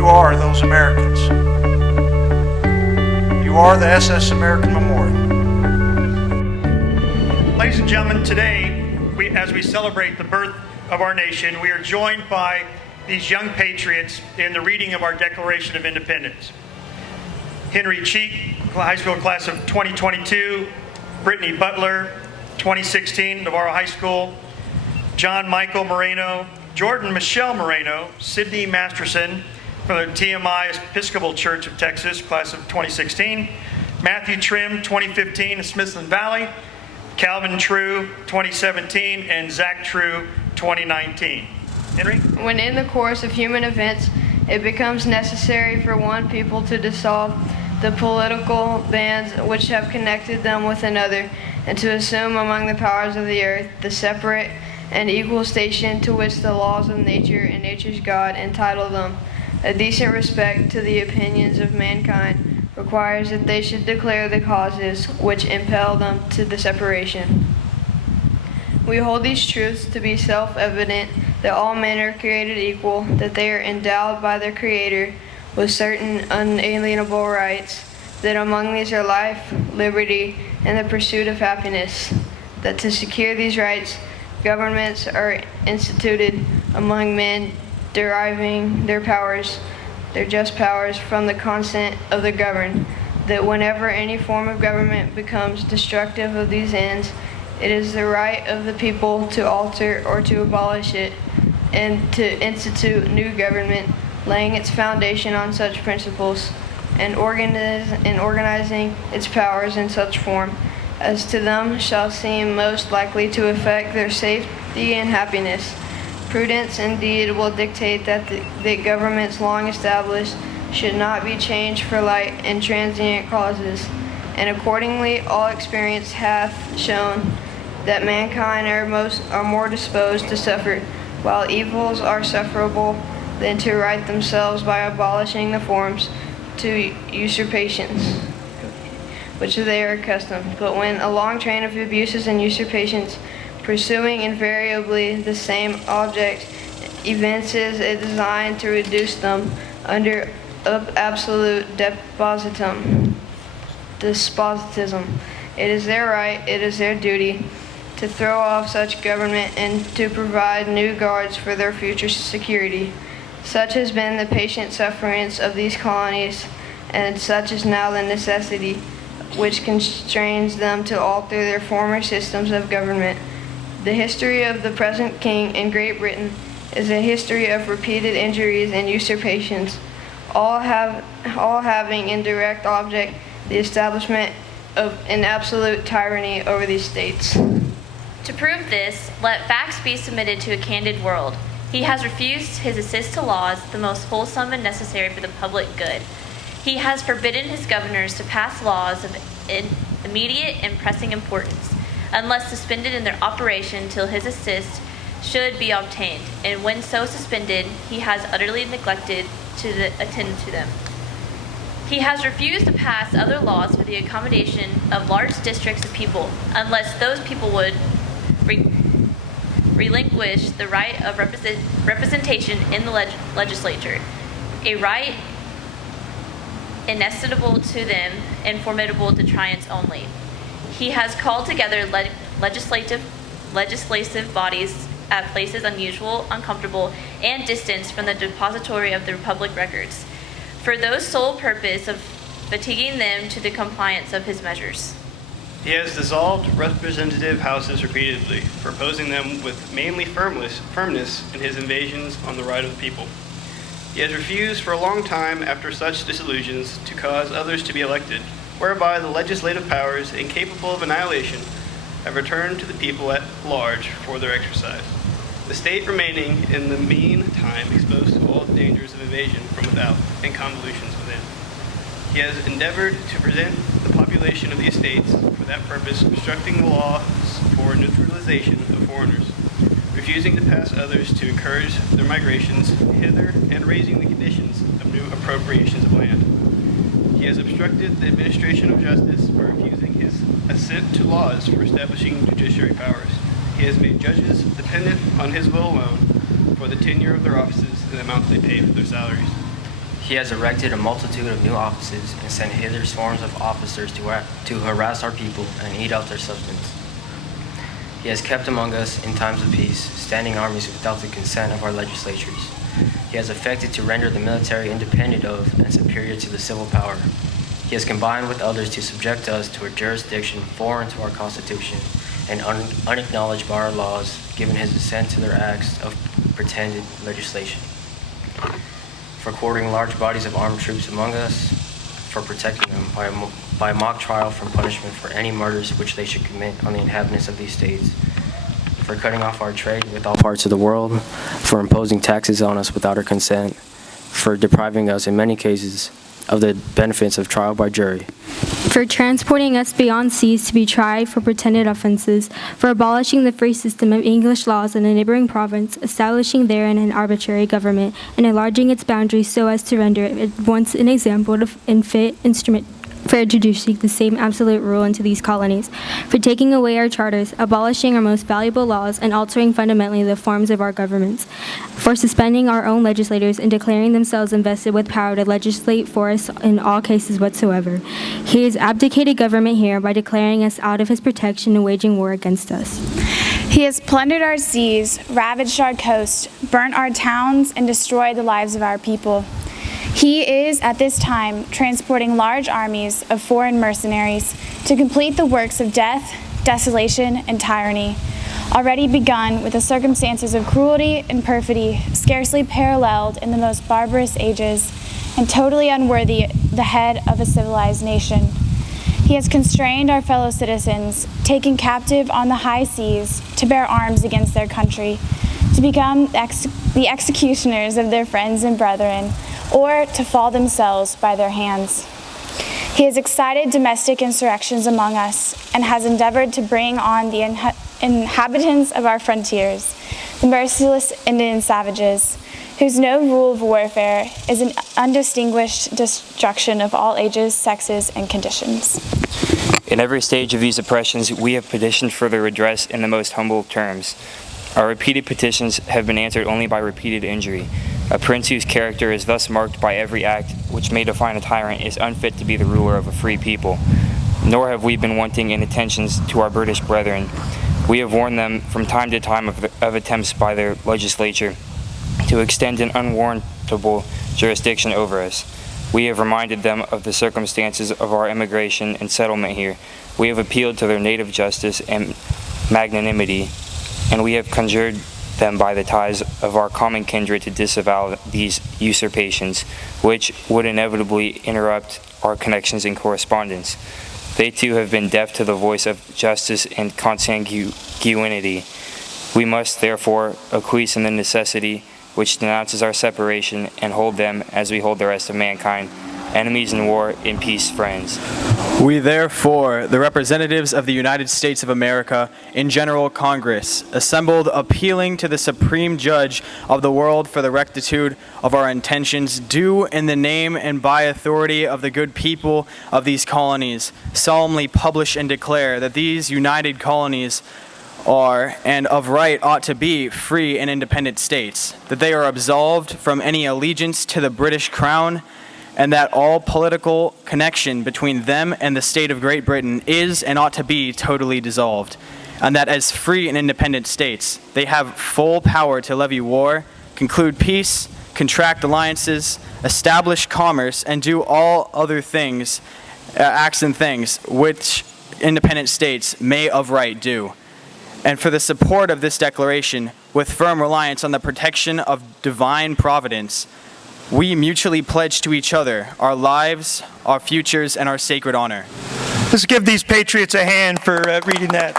you are those Americans. You are the SS American Memorial. Ladies and gentlemen, today, as we celebrate the birth of our nation, we are joined by these young patriots in the reading of our Declaration of Independence. Henry Cheek, high school class of 2022, Brittany Butler, 2016, Navarro High School, John Michael Moreno, Jordan Michelle Moreno, Sydney Masterson from the TMI Episcopal Church of Texas, class of 2016, Matthew Trim, 2015, Smithland Valley, Calvin True, 2017, and Zach True, 2019. Henry? When in the course of human events, it becomes necessary for one people to dissolve the political bands which have connected them with another, and to assume among the powers of the earth the separate and equal station to which the laws of nature and nature's God entitle them, a decent respect to the opinions of mankind requires that they should declare the causes which impel them to the separation. We hold these truths to be self-evident, that all men are created equal, that they are endowed by their Creator with certain unalienable rights, that among these are life, liberty, and the pursuit of happiness, that to secure these rights, governments are instituted among men, deriving their just powers from the consent of the governed, that whenever any form of government becomes destructive of these ends, it is the right of the people to alter or to abolish it, and to institute new government, laying its foundation on such principles, and organizing its powers in such form as to them shall seem most likely to affect their safety and happiness. Prudence indeed will dictate that the governments long established should not be changed for light and transient causes, and accordingly all experience hath shown that mankind are more disposed to suffer, while evils are sufferable, than to right themselves by abolishing the forms to usurpations which they are accustomed. But when a long train of abuses and usurpations, pursuing invariably the same object, evinces a design to reduce them under absolute despotism, it is their right, it is their duty, to throw off such government and to provide new guards for their future security. Such has been the patient sufferance of these colonies, and such is now the necessity which constrains them to alter their former systems of government. The history of the present king in Great Britain is a history of repeated injuries and usurpations, all having in direct object the establishment of an absolute tyranny over these states. To prove this, let facts be submitted to a candid world. He has refused his assist to laws, the most wholesome and necessary for the public good. He has forbidden his governors to pass laws of immediate and pressing importance, unless suspended in their operation till his assist should be obtained, and when so suspended, he has utterly neglected to attend to them. He has refused to pass other laws for the accommodation of large districts of people, unless those people would relinquish the right of representation in the legislature, a right inestimable to them and formidable to tyrants only. He has called together legislative bodies at places unusual, uncomfortable, and distant from the depository of the Republic records, for those sole purpose of fatiguing them to the compliance of his measures. He has dissolved representative houses repeatedly, proposing them with manly firmness in his invasions on the right of the people. He has refused for a long time after such dissolutions to cause others to be elected, whereby the legislative powers, incapable of annihilation, have returned to the people at large for their exercise, the state remaining in the meantime exposed to all the dangers of invasion from without and convulsions within. He has endeavored to present the population of the estates for that purpose, obstructing the laws for neutralization of foreigners, refusing to pass others to encourage their migrations hither, and raising the conditions of new appropriations of land. He has obstructed the administration of justice by refusing his assent to laws for establishing judiciary powers. He has made judges dependent on his will alone for the tenure of their offices and the amount they pay for their salaries. He has erected a multitude of new offices and sent hither swarms of officers to harass our people and eat out their substance. He has kept among us in times of peace standing armies without the consent of our legislatures. He has effected to render the military independent of and superior to the civil power. He has combined with others to subject us to a jurisdiction foreign to our Constitution and unacknowledged by our laws, given his assent to their acts of pretended legislation. For quartering large bodies of armed troops among us, for protecting them by mock trial from punishment for any murders which they should commit on the inhabitants of these states, for cutting off our trade with all parts of the world, for imposing taxes on us without our consent, for depriving us in many cases of the benefits of trial by jury, for transporting us beyond seas to be tried for pretended offenses, for abolishing the free system of English laws in a neighboring province, establishing therein an arbitrary government, and enlarging its boundaries so as to render it at once an example and fit instrument for introducing the same absolute rule into these colonies, for taking away our charters, abolishing our most valuable laws, and altering fundamentally the forms of our governments, for suspending our own legislators and declaring themselves invested with power to legislate for us in all cases whatsoever. He has abdicated government here by declaring us out of his protection and waging war against us. He has plundered our seas, ravaged our coast, burnt our towns, and destroyed the lives of our people. He is, at this time, transporting large armies of foreign mercenaries to complete the works of death, desolation, and tyranny, already begun with the circumstances of cruelty and perfidy scarcely paralleled in the most barbarous ages and totally unworthy the head of a civilized nation. He has constrained our fellow citizens, taken captive on the high seas to bear arms against their country, to become the executioners of their friends and brethren, or to fall themselves by their hands. He has excited domestic insurrections among us and has endeavored to bring on the inhabitants of our frontiers, the merciless Indian savages, whose no rule of warfare is an undistinguished destruction of all ages, sexes, and conditions. In every stage of these oppressions, we have petitioned for their redress in the most humble terms. Our repeated petitions have been answered only by repeated injury. A prince whose character is thus marked by every act which may define a tyrant is unfit to be the ruler of a free people. Nor have we been wanting in attentions to our British brethren. We have warned them from time to time of attempts by their legislature to extend an unwarrantable jurisdiction over us. We have reminded them of the circumstances of our immigration and settlement here. We have appealed to their native justice and magnanimity, and we have conjured them by the ties of our common kindred to disavow these usurpations, which would inevitably interrupt our connections and correspondence. They too have been deaf to the voice of justice and consanguinity. We must therefore acquiesce in the necessity which denounces our separation and hold them, as we hold the rest of mankind, enemies in war, in peace friends. We therefore, the representatives of the United States of America in General Congress, assembled appealing to the Supreme Judge of the world for the rectitude of our intentions, do in the name and by authority of the good people of these colonies, solemnly publish and declare that these united colonies are, and of right ought to be, free and independent states, that they are absolved from any allegiance to the British Crown, and that all political connection between them and the state of Great Britain is and ought to be totally dissolved, and that as free and independent states, they have full power to levy war, conclude peace, contract alliances, establish commerce, and do all other things, acts and things, which independent states may of right do. And for the support of this declaration, with firm reliance on the protection of divine providence, we mutually pledge to each other our lives, our futures, and our sacred honor. Let's give these patriots a hand for reading that.